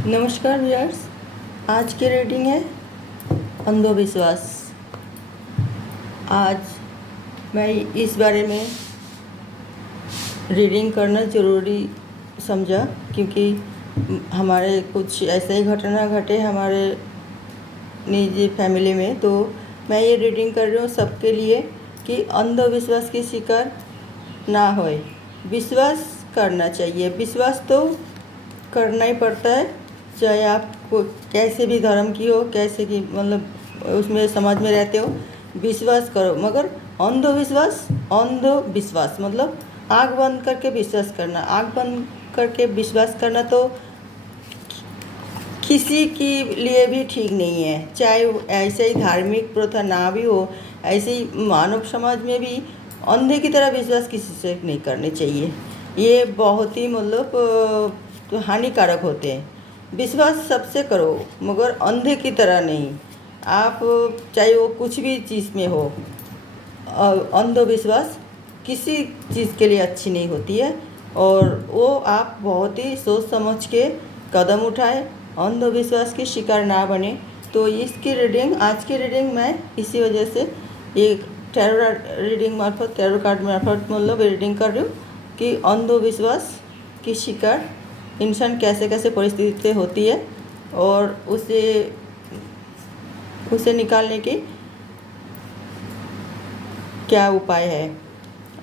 नमस्कार व्यूअर्स। आज की रीडिंग है अंधविश्वास। आज मैं इस बारे में रीडिंग करना ज़रूरी समझा क्योंकि हमारे कुछ ऐसे ही घटना घटे हमारे निजी फैमिली में, तो मैं ये रीडिंग कर रही हूँ सबके लिए कि अंधविश्वास की शिकार ना होए। विश्वास करना चाहिए, विश्वास तो करना ही पड़ता है, चाहे आप कैसे भी धर्म की हो, कैसे की मतलब उसमें समाज में रहते हो, विश्वास करो। मगर अंधविश्वास मतलब आँख बंद करके विश्वास करना। आँख बंद करके विश्वास करना तो किसी के लिए भी ठीक नहीं है, चाहे ऐसे ही धार्मिक प्रथा ना भी हो, ऐसे ही मानव समाज में भी अंधे की तरह विश्वास किसी से नहीं करने चाहिए। ये बहुत ही मतलब हानिकारक होते हैं। विश्वास सबसे करो मगर अंधे की तरह नहीं। आप चाहे वो कुछ भी चीज़ में हो, अंधविश्वास किसी चीज़ के लिए अच्छी नहीं होती है और वो आप बहुत ही सोच समझ के कदम उठाए, अंधविश्वास की शिकार ना बने। तो इसकी रीडिंग, आज की रीडिंग मैं इसी वजह से एक टैरो रीडिंग मार्फत, टैरो कार्ड मार्फत मतलब रीडिंग कर रही हूँ कि अंधविश्वास की शिकार इंसान कैसे कैसे परिस्थिति होती है और उसे निकालने की क्या उपाय है।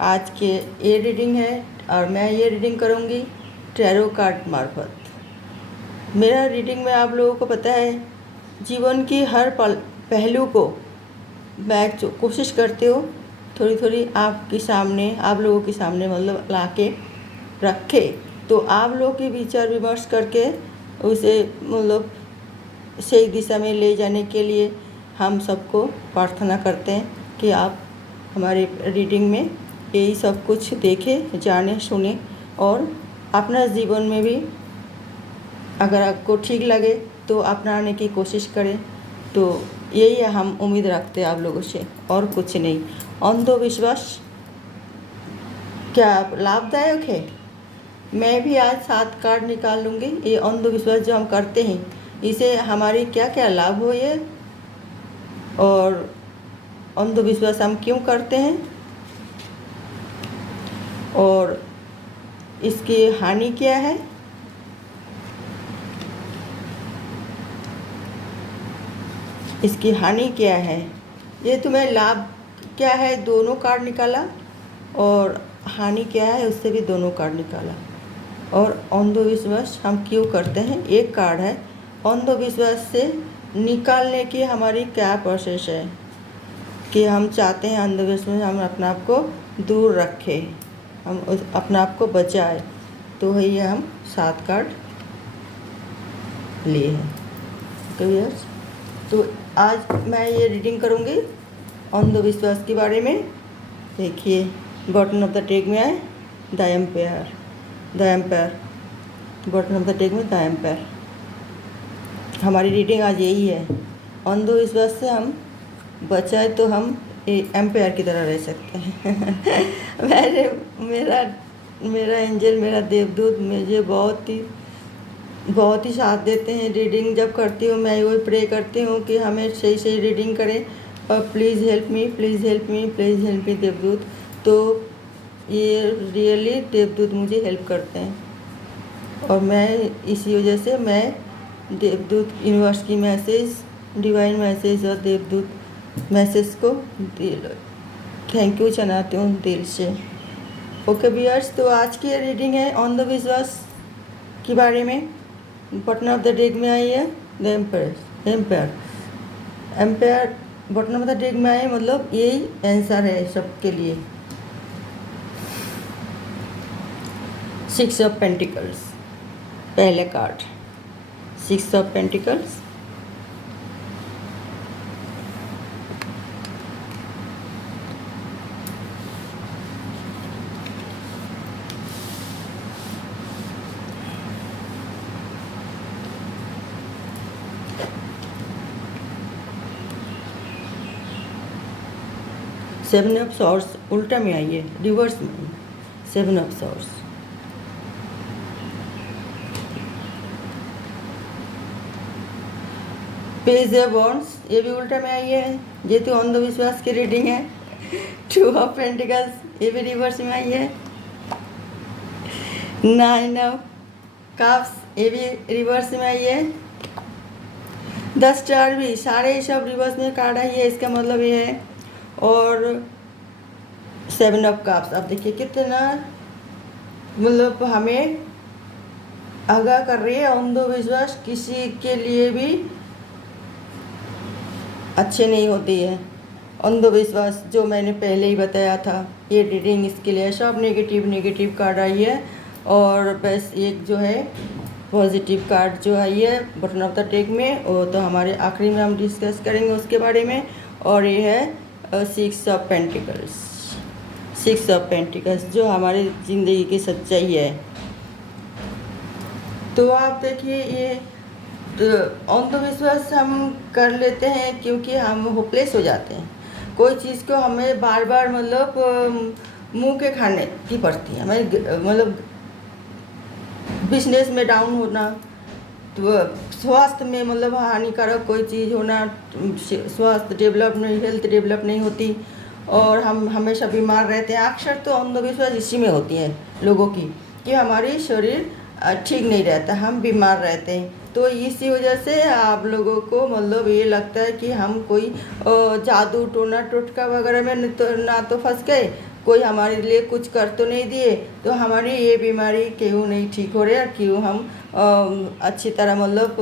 आज के ये रीडिंग है और मैं ये रीडिंग करूँगी टैरो कार्ड मार्फत। मेरा रीडिंग में आप लोगों को पता है, जीवन की हर पहलू को मैं कोशिश करती हूँ थोड़ी थोड़ी आप लोगों के सामने मतलब ला के रखे, तो आप लोग के विचार विमर्श करके उसे मतलब सही दिशा में ले जाने के लिए हम सबको प्रार्थना करते हैं कि आप हमारे रीडिंग में यही सब कुछ देखें, जाने, सुने और अपना जीवन में भी अगर आपको ठीक लगे तो अपनाने की कोशिश करें। तो यही हम उम्मीद रखते हैं आप लोगों से और कुछ नहीं। अंधविश्वास क्या लाभदायक है? मैं भी आज 7 कार्ड निकाल लूँगी। ये अंधविश्वास जो हम करते हैं इसे हमारी क्या क्या लाभ हो ये, और अंधविश्वास हम क्यों करते हैं और इसकी हानि क्या है। इसकी हानि क्या है ये तो मैं लाभ क्या है दोनों कार्ड निकाला और हानि क्या है उससे भी दोनों कार्ड निकाला। और अंधविश्वास हम क्यों करते हैं, एक कार्ड है अंधविश्वास से निकालने की हमारी क्या प्रोसेस है कि हम चाहते हैं अंधविश्वास हम अपने आप को दूर रखें, हम अपने आप को बचाएं। तो ये हम 7 कार्ड लिए हैं। क्लियर? तो आज मैं ये रीडिंग करूँगी अंधविश्वास के बारे में। देखिए बॉटम ऑफ द डेक में है the empire. Bottom of the deck में द एम्पायर। हमारी रीडिंग आज यही है, अंधविश्वास से हम बचाए तो हम एम्पायर की तरह रह सकते हैं। मेरा एंजल, मेरा देवदूत मुझे बहुत ही साथ देते हैं। रीडिंग जब करती हूँ मैं वही प्रे करती हूँ कि हमें सही सही रीडिंग करें और please help me, please help me, please help me देवदूत। तो ये रियली देवदूत मुझे हेल्प करते हैं और मैं इसी वजह से मैं देवदूत यूनिवर्स की मैसेज, डिवाइन मैसेज और देवदूत मैसेज को थैंक यू चलाती हूँ दिल से। ओके व्यूअर्स, तो आज की रीडिंग है अंधविश्वास के बारे में। बॉटम ऑफ द डेक में आई है the empire bottom of the deck में आए मतलब यही आंसर है सबके लिए। 6 ऑफ पेंटिकल्स पहले card, 6 of pentacles. Seven of swords उल्टा में आई है, रिवर्स में 7 ऑफ सॉर्ड्स। पेज है बॉन्ड्स, ये भी उल्टा में आई है, ये तो अंधविश्वास की रीडिंग है। टू ऑफ पेंटिकल्स, ये भी रिवर्स में आई है। नाइन ऑफ कप्स, ये भी रिवर्स में आई है। 10 स्टार भी, सारे सब रिवर्स में कार्ड आई है, इसका मतलब ये है। और 7 ऑफ कप्स, अब देखिए कितना मतलब हमें आगाह कर रही है। अंधविश्वास किसी के लिए भी अच्छे नहीं होती है। अंधविश्वास जो मैंने पहले ही बताया था, ये रीडिंग इसके लिए सब नेगेटिव कार्ड आई है। और बस एक जो है पॉजिटिव कार्ड जो आई है बटन ऑफ द डेक में, वो तो हमारे आखिरी में हम डिस्कस करेंगे उसके बारे में। और ये है 6 ऑफ पेंटिकल्स, 6 ऑफ पेंटिकल्स जो हमारी ज़िंदगी की सच्चाई है। तो आप देखिए, ये अंधविश्वास हम कर लेते हैं क्योंकि हम होपलेस हो जाते हैं। कोई चीज़ को हमें बार बार मतलब मुंह के खाने की पड़ती है हमें, मतलब बिजनेस में डाउन होना, तो स्वास्थ्य में मतलब हानिकारक कोई चीज़ होना, स्वास्थ्य डेवलप नहीं, हेल्थ डेवलप नहीं होती और हम हमेशा बीमार रहते हैं। अक्सर तो अंधविश्वास इसी में होती है लोगों की, कि हमारी शरीर ठीक नहीं रहता, हम बीमार रहते हैं। तो इसी वजह से आप लोगों को मतलब ये लगता है कि हम कोई जादू टोना टोटका वगैरह में ना तो फंस गए, कोई हमारे लिए कुछ कर तो नहीं दिए, तो हमारी ये बीमारी क्यों नहीं ठीक हो रही है, क्यों हम अच्छी तरह मतलब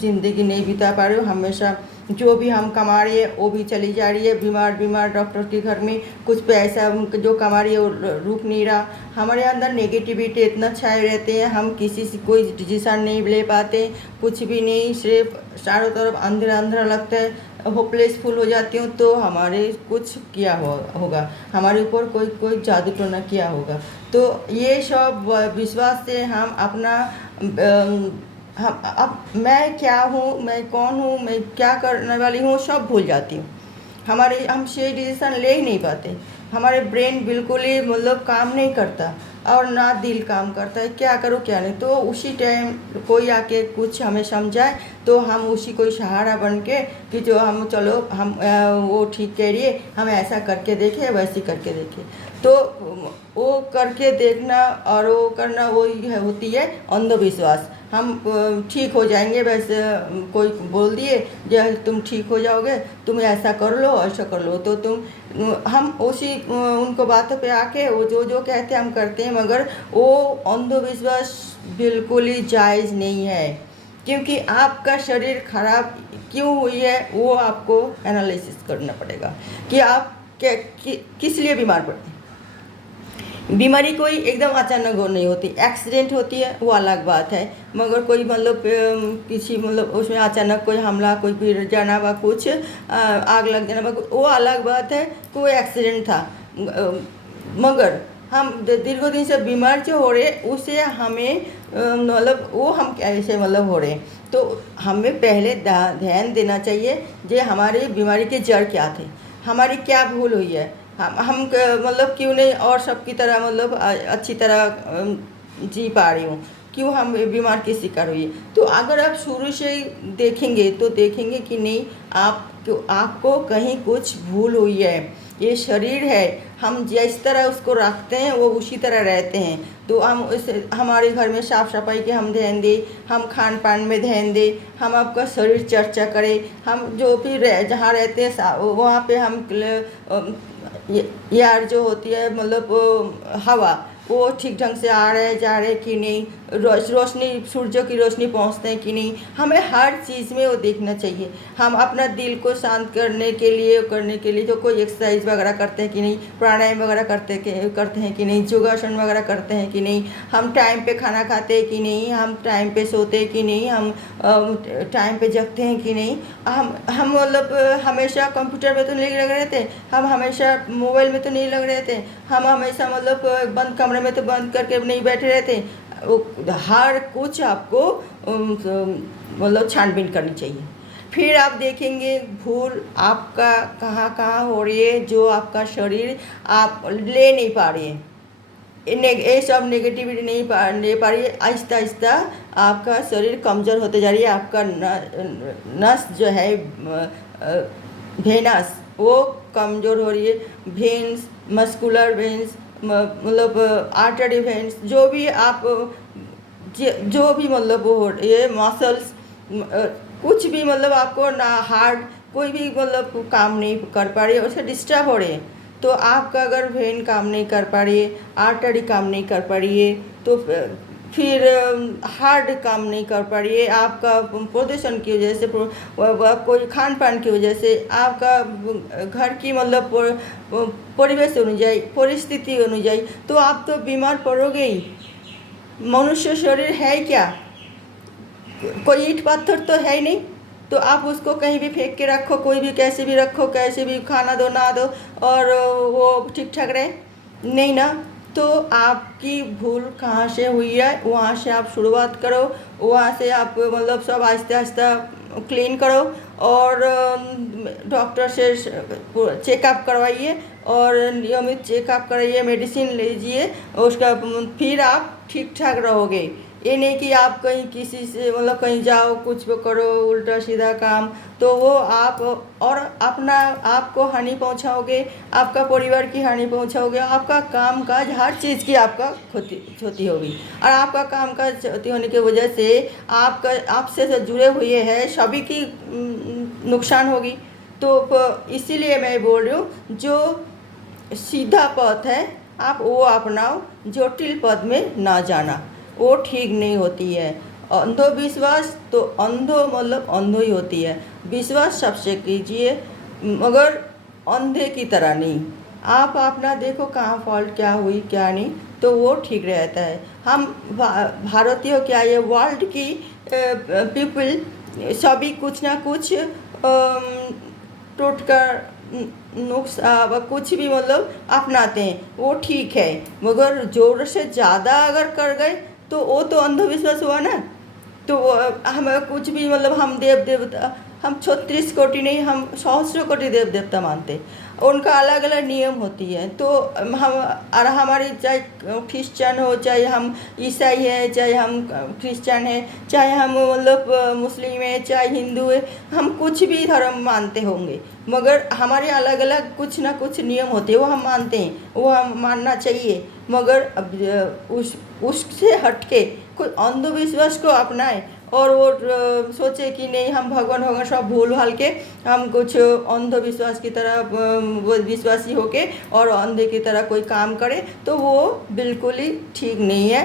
ज़िंदगी नहीं बिता पा रहे हो। हमेशा जो भी हम कमा रही है वो भी चली जा रही है, बीमार डॉक्टर के घर में कुछ पैसा जो कमा रही है वो रुक नहीं रहा। हमारे अंदर नेगेटिविटी इतना छाए रहते हैं, हम किसी से कोई डिसीजन नहीं ले पाते, कुछ भी नहीं, सिर्फ चारों तरफ अंधेरा लगता है, होपलेसफुल हो जाती हूँ। तो हमारे कुछ किया होगा, हमारे ऊपर कोई जादू टोना किया होगा। तो ये सब विश्वास से हम अपना हम अब मैं क्या हूँ, मैं कौन हूँ, मैं क्या करने वाली हूँ, सब भूल जाती हूँ। हम सही डिसीजन ले ही नहीं पाते, हमारे ब्रेन बिल्कुल ही मतलब काम नहीं करता और ना दिल काम करता है, क्या करो क्या नहीं। तो उसी टाइम कोई आके कुछ हमें समझाए तो हम उसी कोई सहारा बन के कि जो हम चलो हम वो ठीक कह रही है, हम ऐसा करके देखें, वैसे करके देखें। तो वो करके देखना और वो करना वही होती है अंधविश्वास। हम ठीक हो जाएंगे, वैसे कोई बोल दिए जो तुम ठीक हो जाओगे, तुम ऐसा कर लो ऐसा कर लो, तो हम उसी उनको बातों पे आके वो जो कहते हैं हम करते हैं, मगर वो अंधविश्वास बिल्कुल ही जायज़ नहीं है। क्योंकि आपका शरीर खराब क्यों हुई है वो आपको एनालिसिस करना पड़ेगा कि आप किस लिए बीमार पड़ते हैं। बीमारी कोई एकदम अचानक हो नहीं होती, एक्सीडेंट होती है वो अलग बात है, मगर कोई मतलब किसी मतलब उसमें अचानक कोई हमला, कोई गिर जाना व कुछ आग लग जाना व वो अलग बात है, कोई एक्सीडेंट था। मगर हम दीर्घ दिन से बीमार जो हो रहे उसे हमें मतलब वो हम कैसे मतलब हो रहे, तो हमें पहले ध्यान देना चाहिए जो हमारी बीमारी के जड़ क्या थे, हमारी क्या भूल हुई है, हम मतलब क्यों नहीं और सबकी तरह मतलब अच्छी तरह जी पा रही हूँ, क्यों हम बीमार की शिकार हुई। तो अगर आप शुरू से ही देखेंगे तो देखेंगे कि नहीं, आपको कहीं कुछ भूल हुई है। ये शरीर है, हम जिस तरह उसको रखते हैं वो उसी तरह रहते हैं। तो हम हमारे घर में साफ़ सफाई के हम ध्यान दें, हम खान पान में ध्यान दें, हम आपका शरीर चर्चा करें, हम जो भी जहाँ रहते हैं वहाँ पे हम यार जो होती है मतलब हवा वो ठीक ढंग से आ रहे जा रहे कि नहीं, रोशनी सूर्य की रोशनी पहुंचते हैं कि नहीं, हमें हर चीज़ में वो देखना चाहिए। हम अपना दिल को शांत करने के लिए जो कोई एक्सरसाइज वगैरह करते हैं कि नहीं, प्राणायाम वगैरह करते हैं कि नहीं, योगासन वगैरह करते हैं कि नहीं, हम टाइम पे खाना खाते हैं कि नहीं, हम टाइम पे सोते हैं कि नहीं, हम टाइम पे जगते हैं कि नहीं, हम मतलब हमेशा कंप्यूटर में तो नहीं लग रहे थे, हम हमेशा मोबाइल में तो नहीं लग रहे थे, हम हमेशा मतलब बंद कमरे में तो बंद करके नहीं बैठे रहते। हर कुछ आपको मतलब छानबीन करनी चाहिए। फिर आप देखेंगे भूल आपका कहाँ कहाँ हो रही है, जो आपका शरीर आप ले नहीं पा रही है। ये सब नेगेटिविटी नहीं ले पा रही है। आहिस्ता आहिस्ता आपका शरीर कमज़ोर होते जा रही है। आपका नस जो है वेनस वो कमज़ोर हो रही है। वेन्स, मस्कुलर वेन्स, मतलब आर्टरी वेन्स, जो भी आप जो भी मतलब वो ये मसल्स कुछ भी मतलब आपको ना हार्ट कोई भी मतलब काम नहीं कर पा रही है, उससे डिस्टर्ब हो रहे हैं। तो आपका अगर वेन काम नहीं कर पा रही है, आर्टरी काम नहीं कर पा रही है, तो फिर हार्ट काम नहीं कर पा रही है, आपका प्रदूषण की वजह से, कोई खान पान की वजह से, आपका घर की मतलब परिवेश अनुଯାयी, परिस्थिति अनुयायी, तो आप तो बीमार पड़ोगे ही। मनुष्य शरीर है क्या, कोई ईंट पत्थर तो है ही नहीं। तो आप उसको कहीं भी फेंक के रखो, कोई भी कैसे भी रखो, कैसे भी खाना दो ना दो, और वो ठीक ठाक रहे, नहीं ना। तो आपकी भूल कहाँ से हुई है, वहाँ से आप शुरुआत करो, वहाँ से आप मतलब सब आहिस्ता आहिस्ता क्लीन करो, और डॉक्टर से चेकअप करवाइए, और नियमित चेकअप कराइए, मेडिसिन लीजिए, उसका फिर आप ठीक ठाक रहोगे। ये नहीं कि आप कहीं किसी से मतलब कहीं जाओ कुछ भी करो उल्टा सीधा काम, तो वो आप और अपना आपको हानि पहुंचाओगे, आपका परिवार की हानि पहुंचाओगे, आपका काम काज हर चीज़ की आपका क्षति होगी। और आपका काम काज क्षति होने की वजह से आपका आपसे जो जुड़े हुए हैं सभी की नुकसान होगी। तो इसीलिए मैं बोल रही हूँ, जो सीधा पथ है आप वो अपनाओ, जटिल पथ में ना जाना, वो ठीक नहीं होती है। अंधविश्वास तो अंधो मतलब अंधो ही होती है। विश्वास सबसे कीजिए, मगर अंधे की तरह नहीं। आप अपना देखो कहाँ फॉल्ट क्या हुई क्या नहीं, तो वो ठीक रहता है। हम भारतीय क्या, ये वर्ल्ड की पीपल सभी कुछ ना कुछ टोटका नुस्खा कुछ भी मतलब अपनाते हैं, वो ठीक है, मगर ज़रूरत से ज़्यादा अगर कर गए तो वो तो अंधविश्वास हुआ ना। तो हम कुछ भी मतलब हम देव देवता, हम 36 कोटि नहीं, हम सहस्रों कोटि देव देवता मानते हैं, उनका अलग अलग नियम होती है। तो हम और हमारी चाहे क्रिश्चियन हो, चाहे हम ईसाई हैं, चाहे हम क्रिश्चियन हैं, चाहे हम मतलब मुस्लिम है, चाहे हिंदू है, हम कुछ भी धर्म मानते होंगे, मगर हमारे अलग अलग कुछ ना कुछ नियम होते हैं, वो हम मानते हैं, वो हम मानना चाहिए। मगर अब उससे हटके कोई अंधविश्वास को अपनाए और वो सोचे कि नहीं हम भगवान भगवान सब भूल भाल के हम कुछ अंधविश्वास की तरह वो विश्वासी होके और अंधे की तरह कोई काम करे, तो वो बिल्कुल ही ठीक नहीं है।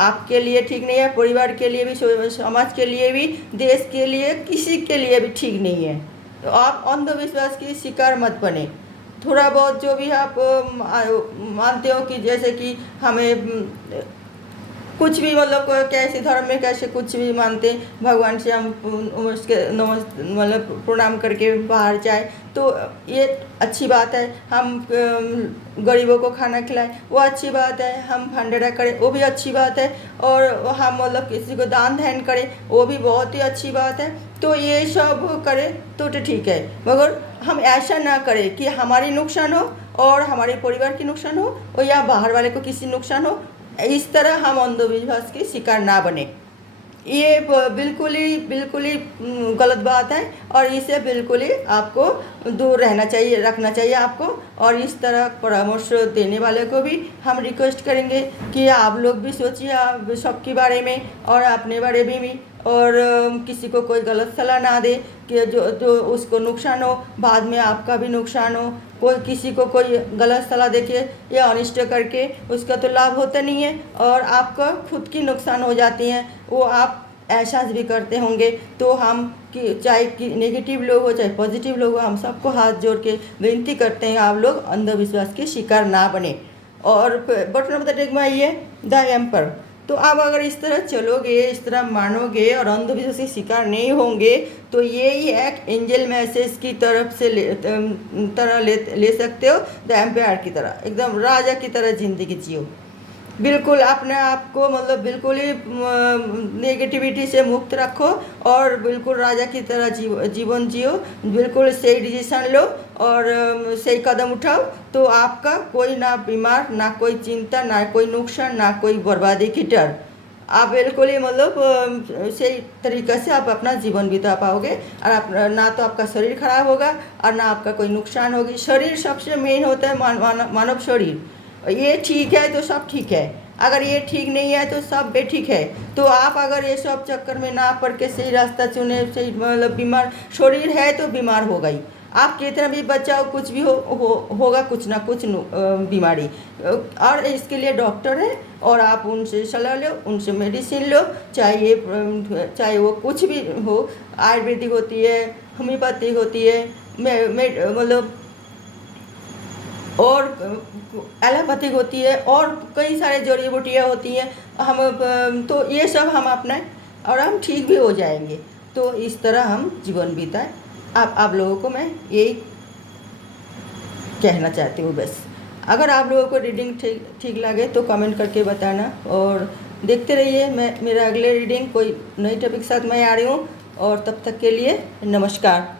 आपके लिए ठीक नहीं है, परिवार के लिए भी, समाज के लिए भी, देश के लिए, किसी के लिए भी ठीक नहीं है। तो आप अंधविश्वास की शिकार मत बने। थोड़ा बहुत जो भी आप मानते हो कि जैसे कि हमें कुछ भी मतलब कैसे धर्म में कैसे कुछ भी मानते हैं, भगवान से हम उसके मतलब प्रणाम करके बाहर जाए, तो ये अच्छी बात है। हम गरीबों को खाना खिलाएं, वो अच्छी बात है। हम भंडारा करें, वो भी अच्छी बात है। और हम मतलब किसी को दान ध्यान करें, वो भी बहुत ही अच्छी बात है। तो ये सब करें तो ठीक है, मगर हम ऐसा ना करें कि हमारी नुकसान हो और हमारे परिवार की नुकसान हो, और या बाहर वाले को किसी नुकसान हो। इस तरह हम अंधविश्वास के शिकार ना बने। ये बिल्कुल ही गलत बात है, और इसे बिल्कुल ही आपको दूर रहना चाहिए, रखना चाहिए आपको। और इस तरह परामर्श देने वाले को भी हम रिक्वेस्ट करेंगे कि आप लोग भी सोचिए आप सबके बारे में और अपने बारे में भी, और किसी को कोई गलत सलाह ना दे कि जो उसको नुकसान हो, बाद में आपका भी नुकसान हो। कोई किसी को कोई गलत सलाह देके या अनिष्ट करके उसका तो लाभ होता नहीं है, और आपका खुद की नुकसान हो जाती हैं, वो आप एहसास भी करते होंगे। तो हम कि चाहे कि नेगेटिव लोग हो चाहे पॉजिटिव लोग हो, हम सबको हाथ जोड़ के विनती करते हैं आप लोग अंधविश्वास के शिकार ना बने। और बटन ऑफ द डेक में आइए द एम्पर। तो आप अगर इस तरह चलोगे, इस तरह मानोगे और अंधविश्वास के शिकार नहीं होंगे, तो ये ही एक एंजल मैसेज की तरफ से ले सकते हो, द एम्पायर की तरह, एकदम राजा की तरह ज़िंदगी जियो। बिल्कुल अपने आप को मतलब बिल्कुल ही नेगेटिविटी से मुक्त रखो और बिल्कुल राजा की तरह जीवन जियो। बिल्कुल सही डिसीजन लो और सही कदम उठाओ, तो आपका कोई ना बीमार, ना कोई चिंता, ना कोई नुकसान, ना कोई बर्बादी की डर। आप बिल्कुल ही मतलब सही तरीक़े से आप अपना जीवन बिता पाओगे और आप ना तो आपका शरीर खराब होगा और ना आपका कोई नुकसान होगी। शरीर सबसे मेन होता है, मानव शरीर। ये ठीक है तो सब ठीक है, अगर ये ठीक नहीं है तो सब बेठीक है। तो आप अगर ये सब चक्कर में ना पड़ के सही रास्ता चुने, सही मतलब बीमार शरीर है तो बीमार होगा ही। आप कितना भी बचाओ कुछ भी होगा कुछ ना कुछ बीमारी। और इसके लिए डॉक्टर है और आप उनसे सलाह लो, उनसे मेडिसिन लो, चाहे वो कुछ भी हो। आयुर्वेदिक होती है, होम्योपैथिक होती है, मतलब और एलोपैथिक होती है और कई सारे जड़ी बूटियाँ होती हैं। हम तो ये सब हम अपनाएं और हम ठीक भी हो जाएंगे। तो इस तरह हम जीवन बिताएं। आप लोगों को मैं यही कहना चाहती हूँ बस। अगर आप लोगों को रीडिंग ठीक लगे तो कमेंट करके बताना और देखते रहिए। मेरा अगले रीडिंग कोई नई टॉपिक के साथ मैं आ रही हूँ और तब तक के लिए नमस्कार।